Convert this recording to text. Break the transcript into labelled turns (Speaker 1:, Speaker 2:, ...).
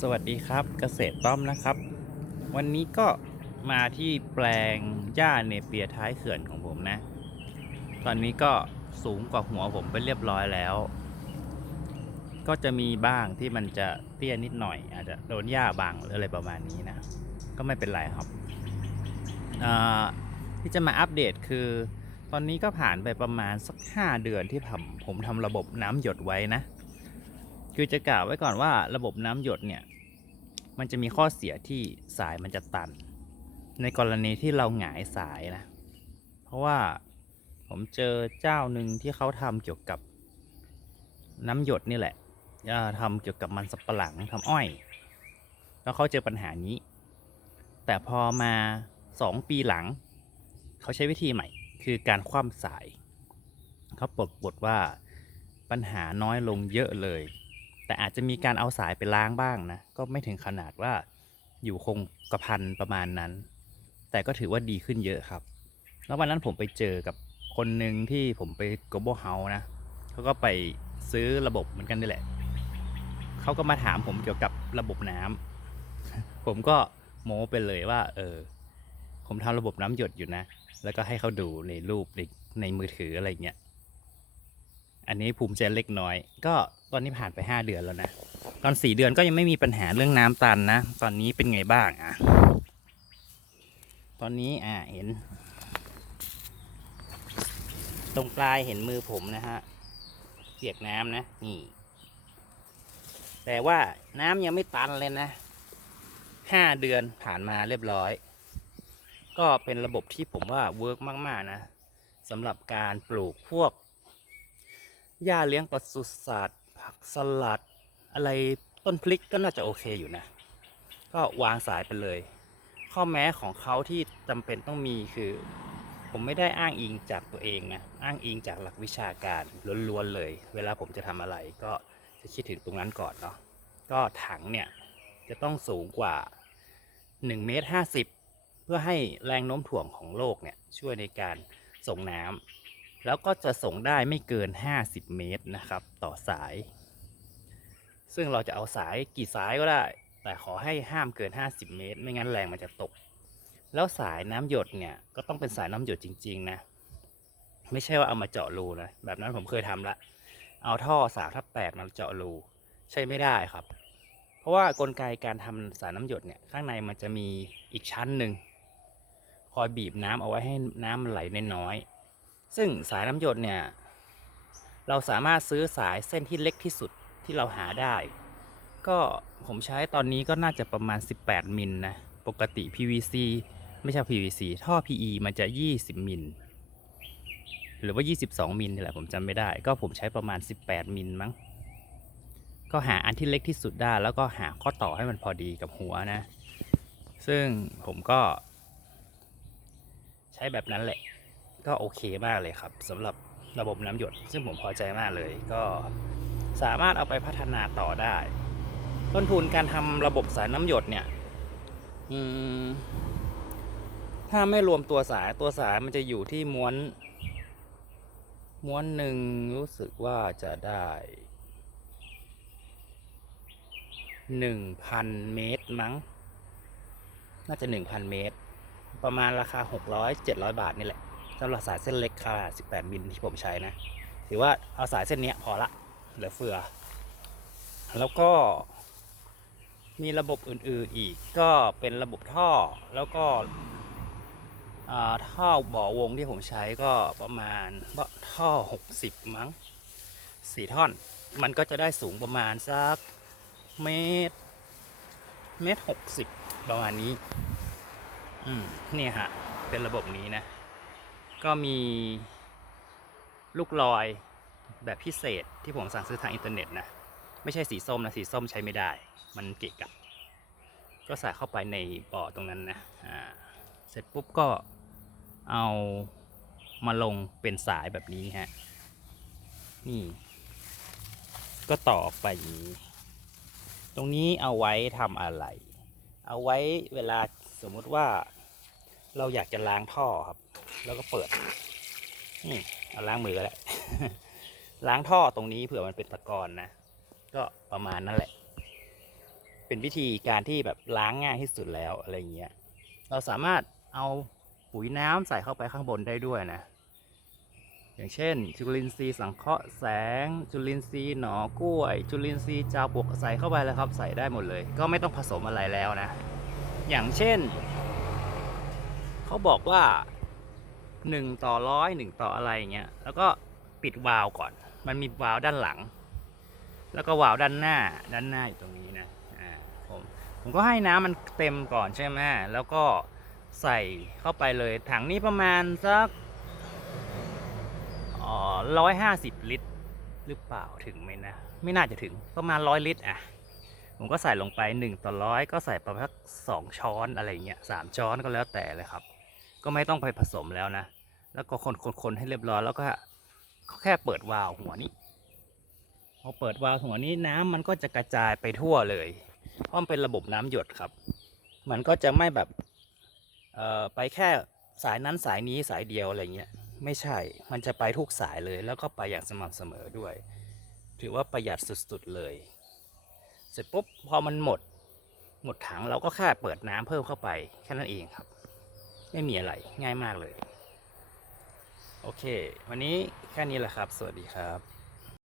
Speaker 1: สวัสดีครับเกษตรต้อมนะครับ วันนี้ก็มาที่แปลงหญ้าเนเปียท้ายเขื่อนของผมนะ ตอนนี้ก็สูงกว่าหัวผมไปเรียบร้อยแล้ว ก็จะมีบ้างที่มันจะเตี้ยนิดหน่อย อาจจะโดนหญ้าบังหรืออะไรประมาณนี้นะ ก็ไม่เป็นไรครับที่จะมาอัปเดตคือ ตอนนี้ก็ผ่านไปประมาณสัก 5 เดือนที่ผมผมทำระบบน้ำหยดไว้นะ คือจะกล่าวไว้ก่อนว่าระบบน้ำหยดเนี่ย มันจะมีข้อเสียที่สายมันจะตัน ในกรณีที่เราหงายสายนะ เพราะว่าผมเจอเจ้าหนึ่งที่เขาทำเกี่ยวกับน้ำหยดนี่แหละอ่าทำเกี่ยวกับมันสับปะหลังทำอ้อย แล้วเขาเจอปัญหานี้ แต่พอมาสองปีหลัง เขาใช้วิธีใหม่ คือการคว่ำสาย เขาปรากฏว่าปัญหาน้อยลงเยอะเลย แต่อาจจะมีการเอาสายไปล้างบ้างนะ ก็ไม่ถึงขนาดว่าอยู่คงกระพันประมาณนั้น แต่ก็ถือว่าดีขึ้นเยอะครับ แล้ววันนั้นผมไปเจอกับคนหนึ่งที่ผมไป global house นะเขาก็ไปซื้อระบบเหมือนกันนี่แหละ เขาก็มาถามผมเกี่ยวกับระบบน้ำผมก็โม้ไปเลยว่า เออ ผมทำระบบน้ำหยดอยู่นะ แล้วก็ให้เขาดูในรูปในในมือถืออะไรเงี้ย อันนี้ภูมิใจเล็กน้อย ก็ตอนนี้ผ่านไป 5 เดือนแล้วนะ ตอน 4 เดือนก็ยังไม่มีปัญหาเรื่องน้ำตันนะ ตอนนี้เป็นไงบ้างอะ ตอนนี้อ่าเห็น ตรงปลายเห็นมือผมนะฮะเปียกน้ำนะ นี่ แต่ว่าน้ำยังไม่ตันเลยนะ5เดือนผ่านมาเรียบร้อย ก็เป็นระบบที่ผมว่าเวิร์กมาก ๆ นะสำหรับการปลูกพวก หญ้าเลี้ยงปศุสัตว์ผักสลัด อะไรต้นพลิกก็น่าจะโอเคอยู่นะ ก็วางสายไปเลย ข้อแม้ของเขาที่จำเป็นต้องมีคือ ผมไม่ได้อ้างอิงจากตัวเองนะอ้างอิงจากหลักวิชาการล้วนๆเลย เวลาผมจะทำอะไรก็จะคิดถึงตรงนั้นก่อนเนาะก็ถังเนี่ยจะต้องสูงกว่า1เมตร50 เพื่อให้แรงโน้มถ่วงของโลกเนี่ยช่วยในการส่งน้ำ แล้วก็จะส่งได้ไม่เกิน 50 เมตรนะครับ ต่อสาย ซึ่งเราจะเอาสายกี่สายก็ได้ แต่ขอให้ห้ามเกิน 50 เมตร ไม่งั้นแรงมันจะตก แล้วสายน้ำหยดเนี่ยก็ต้องเป็นสายน้ำหยดจริง ๆ นะ ไม่ใช่ว่าเอามาเจาะรูนะ แบบนั้นผมเคยทำละ เอาท่อสามทับแปดมาเจาะรูใช่ไม่ได้ครับ เพราะว่ากลไกการทำสายน้ำหยดเนี่ยข้างในมันจะมีอีกชั้นหนึ่งคอยบีบน้ำเอาไว้ให้น้ำมันไหลน้อยๆ ซึ่งสายน้ำหยดเนี่ย เราสามารถซื้อสายเส้นที่เล็กที่สุดที่เราหาได้ ก็ผมใช้ตอนนี้ก็น่าจะประมาณ 18 มิลนะ ปกติ PVC ไม่ใช่ PVC ท่อ PE มันจะ 20 มิล หรือว่า 22 มิลนี่แหละผมจำไม่ได้ ก็ผมใช้ประมาณ 18 มิลมั้ง ก็หาอันที่เล็กที่สุดได้ แล้วก็หาข้อต่อให้มันพอดีกับหัวนะ ซึ่งผมก็ ใช้แบบนั้นแหละ ก็โอเคมากเลยครับสำหรับระบบน้ำหยด ซึ่งผมพอใจมากเลยก็สามารถเอาไปพัฒนาต่อได้ ต้นทุนการทำระบบสายน้ำหยดเนี่ยอืมถ้าไม่รวมตัวสายตัวสายมันจะอยู่ที่ม้วน ม้วนหนึ่งรู้สึกว่าจะได้หนึ่งพันเมตรมั้ง น่าจะหนึ่งพันเมตร ประมาณราคาหกร้อยเจ็ดร้อยบาทนี่แหละ สำหรับสายเส้นเล็กขนาดสิบแปดมิลที่ผมใช้นะ ถือว่าเอาสายเส้นนี้พอละ เหลือเฟือ แล้วก็มีระบบอื่นๆอีกก็เป็นระบบท่อแล้วก็ท่อบ่อวงที่ผมใช้ก็ประมาณว่าท่อ 60 มั้งสี่ท่อน มันก็จะได้สูงประมาณสักเมตรเมตรหกสิบประมาณนี้ อืม เนี่ยฮะ เป็นระบบนี้นะ ก็มีลูกลอยแบบพิเศษที่ผมสั่งซื้อทางอินเทอร์เน็ตนะไม่ใช่สีส้มนะสีส้มใช้ไม่ได้ มันเกะกะก็ใส่เข้าไปในบ่อตรงนั้นนะอ่าเสร็จปุ๊บก็เอามาลงเป็นสายแบบนี้ฮะนี่ ก็ต่อไปนี้ตรงนี้เอาไว้ทำอะไร เอาไว้เวลาสมมติว่า เราอยากจะล้างท่อครับ แล้วก็เปิดนี่เอาล้างมือก็ได้ล้างท่อตรงนี้เผื่อมันเป็นตะกอนนะ ก็ประมาณนั่นแหละ เป็นวิธีการที่แบบล้างง่ายที่สุดแล้วอะไรเงี้ย เราสามารถเอาปุ๋ยน้ำใส่เข้าไปข้างบนได้ด้วยนะ อย่างเช่น จุลินทรีย์สังเคราะห์แสง จุลินทรีย์หนอกล้วย จุลินทรีย์จาวปลวกใส่เข้าไปแล้วครับ ใส่ได้หมดเลย ก็ไม่ต้องผสมอะไรแล้วนะ อย่างเช่น เขาบอกว่า1ต่อร้อยหนึ่งต่ออะไรเงี้ยแล้วก็ปิดวาล์วก่อน มันมีวาล์วด้านหลัง แล้วก็วาล์วด้านหน้าด้านหน้าอยู่ตรงนี้นะอ่าผมผมก็ให้น้ำมันเต็มก่อนใช่ไหมแล้วก็ใส่เข้าไปเลยถังนี้ประมาณสักร้อยห้าสิบลิตร หรือเปล่าถึงไหมนะ ไม่น่าจะถึงประมาณร้อยลิตรอะผมก็ใส่ลงไปหนึ่งต่อร้อยก็ใส่ประมาณสองช้อนอะไรเงี้ยสามช้อนก็แล้วแต่เลยครับ ก็ไม่ต้องไปผสมแล้วนะ แล้วก็คนคนให้เรียบร้อยแล้วก็แค่เปิดวาล์วหัวนี้ พอเปิดวาล์วหัวนี้น้ำมันก็จะกระจายไปทั่วเลย เพราะมันเป็นระบบน้ำหยดครับ มันก็จะไม่แบบเอ่อไปแค่สายนั้นสายนี้สายเดียวอะไรเงี้ยไม่ใช่ มันจะไปทุกสายเลย แล้วก็ไปอย่างสม่ำเสมอด้วย ถือว่าประหยัดสุดๆเลย เสร็จปุ๊บพอมันหมด หมดถังเราก็แค่เปิดน้ำเพิ่มเข้าไปแค่นั้นเองครับ ไม่มีอะไรง่ายมากเลย โอเค วันนี้แค่นี้แหละครับ สวัสดีครับ